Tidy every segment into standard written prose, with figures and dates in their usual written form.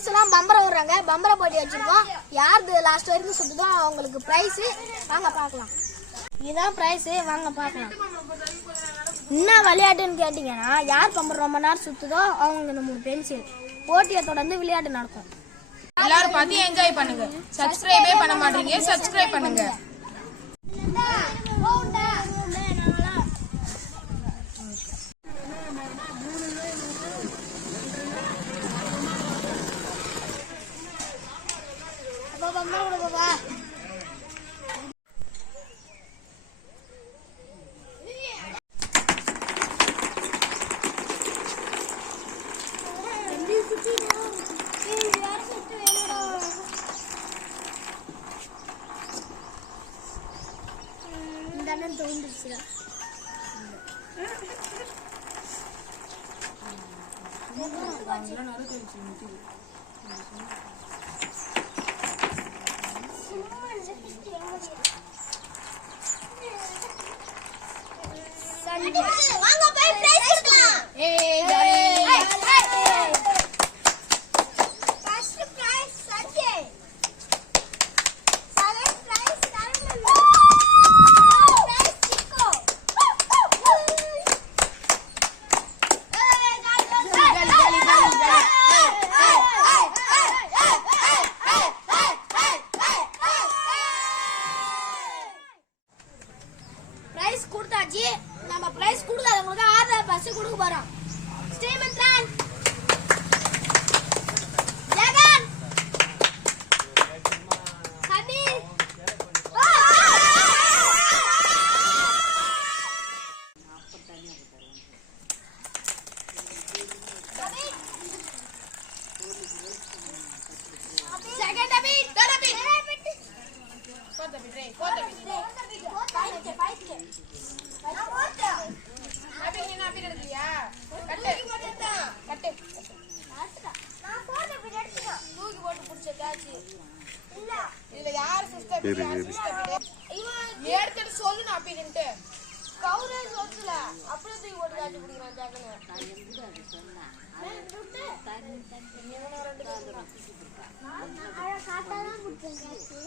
Friends எல்லாம் பம்பரம் விடுறாங்க. பம்பர போட்டி வச்சிருக்கோம். யாருக்கு லாஸ்ட் வரைக்கும் சுத்துதோ அவங்களுக்கு பிரைஸ். வாங்க பார்க்கலாம். இதுதான் பிரைஸ். வாங்க பார்க்கலாம். என்ன விளையாட்டுன்னு கேட்டீங்கன்னா, யார் பம்பரம் ரொம்ப நேரம் சுத்துதோ அவங்க 3 பென்சில். போட்டியை தொடர்ந்து விளையாட்டு நடக்கும். எல்லாரும் பார்த்து என்ஜாய் பண்ணுங்க. சப்ஸ்கிரைபே பண்ண மாட்டீங்க, சப்ஸ்கிரைப் பண்ணுங்க. கொடுத்தாச்சு. நம்ம பிரைஸ் கொடுக்காதவங்களுக்கு ஆர்டர் பஸ் கொடுக்க போறோம். ஸ்ரீமந்த்ரான், ஜெகன், கபீர், செகண்ட் அபீர், தேர்ட் அபீர், ஃபோர்த் அபீர், ஃபோர்த் அபீர், எடுத்துட்டு சொல்லு நான் அப்படின்ட்டு கவுரேஜ் சொல்லல அப்படியே தூக்கி போட்டு காட்டி பிடிக்கிறான்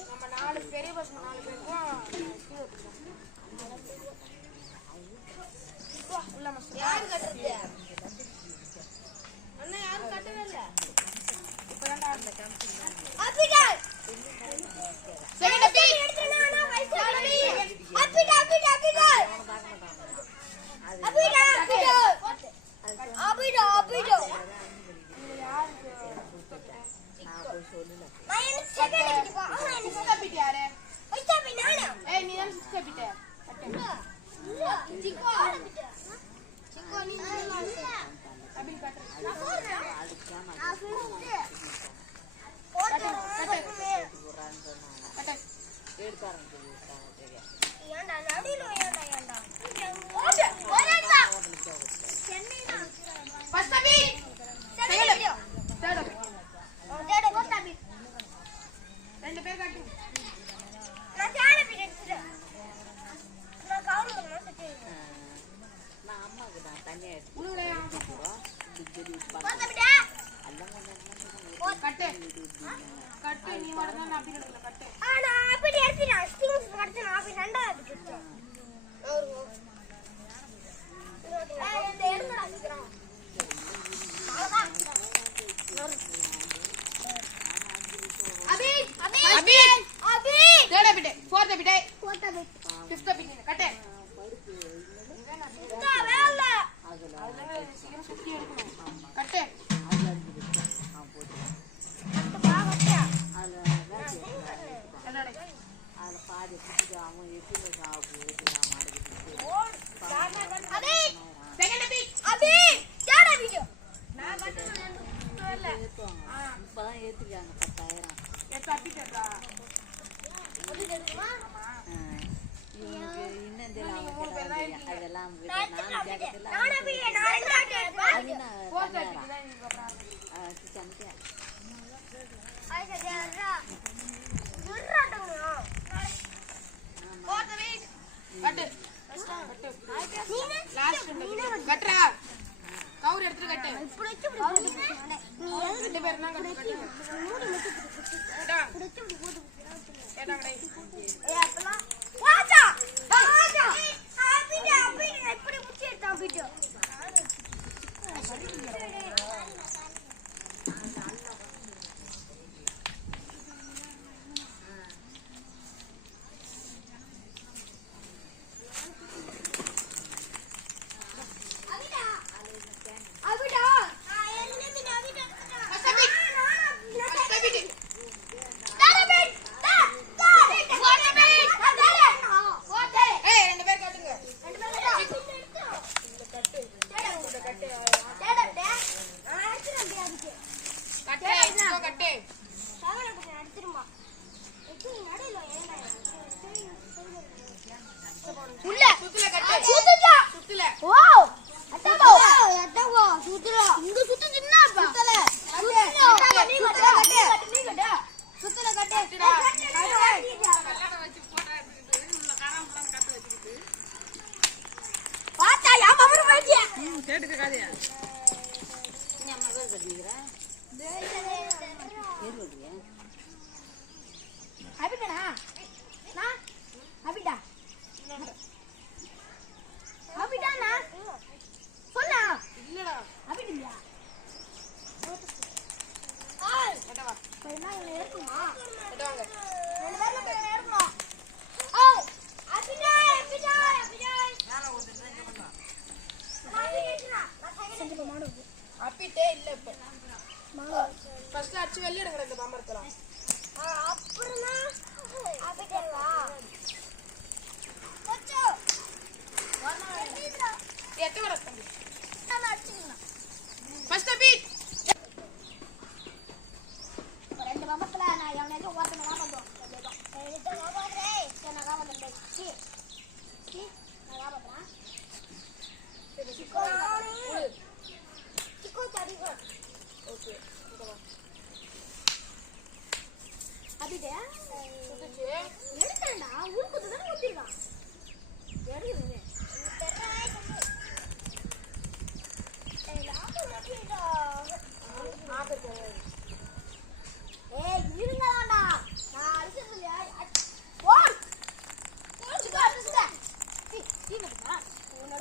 நம்ம 4 பெரிய பசங்க 4 பேருக்கும் யாரு கட்டுறது அண்ணா யாரும் கட்டவே இல்ல. இப்பதான் கட்டுறா கவுர் எடுத்து கட்டு ரெண்டு பேரும் தான் கட்டுங்க. கேட்டாங்கடே. அப்பிட்டே இல்ல இப்ப ஃபர்ஸ்ட் அடிச்சு வெளிய எடுங்கடா இந்த பாம்பரத்தலாம் அப்புறமா அப்பிட்டேவா கொச்சு எத்த வர தம்பி நான் அடிச்சுங்க ஃபர்ஸ்ட் அபிட் ரெண்டு பாம்பரத்தல நான் எவனேதோ ஓட்டன வாப்போம் எடுத்து வாப்பறே நான் வாப்பறேன் சி நான் வாப்பறேன் சரி சிக்கோ Okay, அபிடே சுத்துச்சு எடுடா ஊருக்கு தான ஊத்திரலாம் எடுங்க ஏய் லாப மாட்டிடா ஆகதே ஏய் இருங்கடா நான் அடிச்சதுல ஓட் ஓடுங்க அடிச்சுடா டீமடா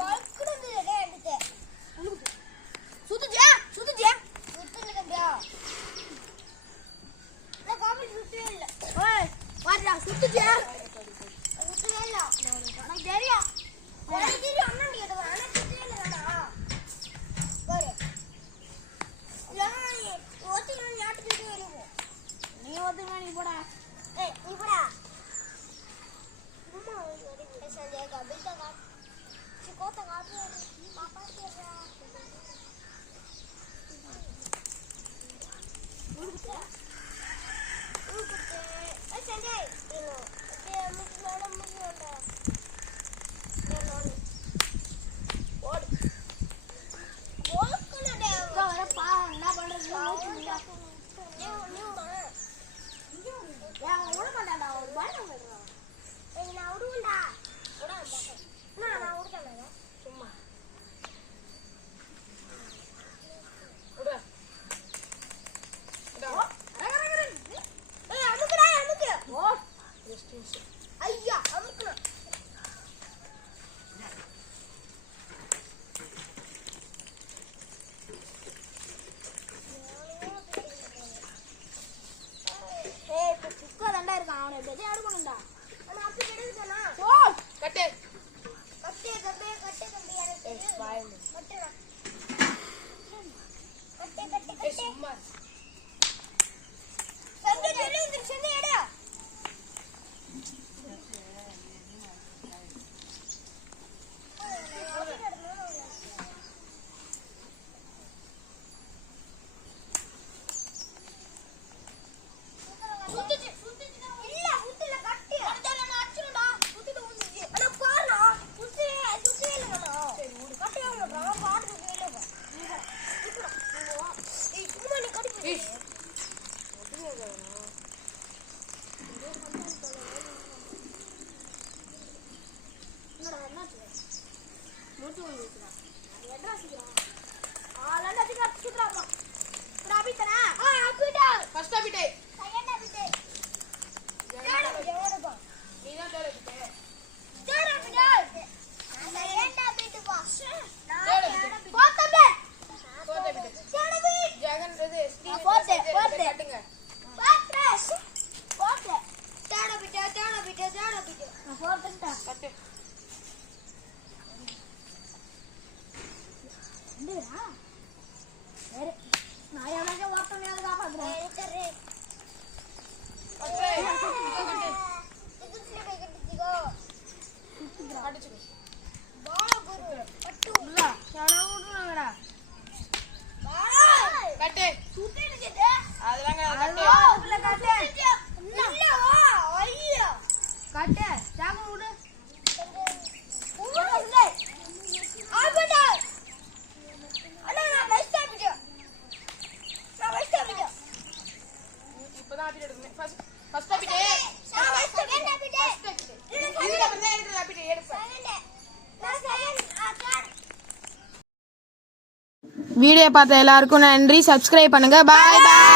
கல்குடே எடுத்து சுத்துச்சு சுத்துச்சு சுத்துங்கடா நான் காமி சுத்தவே இல்ல ஓய் வாடா சுத்துச்சு சுத்தவே இல்ல எனக்கு தெரியும் அண்ணா நீ அத அண்ணா சுத்தவே இல்லடா பாரு நான் ஓட்டிங்க ஞாட்டு போய் வருவோம் நீ ஓட்டுங்க நீ போடா ஏய் நீ போடா அம்மா ஓடி சந்தே கபிட்ட கா சிக்கோட்ட காட்டு பாப்பா கேக்குறா ஐயா அமுக்குனா ஏய் புக்கா தண்டா இருக்கான் அவனை பெரிய ஆடுகணும்டா நான் அப்படி கிடைக்குதானா ஓ கட்டு கட்டு கட்டு கட்டு கட்டு எனக்கு பாய் கட்டுடா கட்டு கட்டு கட்டு சும்மா சங்க சொல்லு இந்த சங்க எடா ஆ first habit second habit third habit எவனுக்கு நீ தான் third habit third habit second habit பாஸ் third habit fourth habit fourth habit third habit ஜெகன்றது fourth. கட்டுங்க ஃபோர்த் தேர்ட் ஹாபிட் ஃபோர்த் கட்டு என்னடா வேற நான் எவனாச்சும் ஓட்டணும் எனக்கு காப்பாத்துறேன் சரி அடிச்சுக்கோ இல்ல எவனா விட்டுறாங்கடா கட்டு அதெல்லாம் கட்டு உள்ள காட்டு காட்டு சாம விடு இப்பதான் ஹாபிட் எடுக்கணும் ஃபர்ஸ்ட் ஹாபிட் இதுல வந்து எடுக்கிற ஹாபிட் எடுப்பேன் வீடியோ பார்த்த எல்லாருக்கும் நன்றி. சப்ஸ்கிரைப் பண்ணுங்க. பாய் பாய்.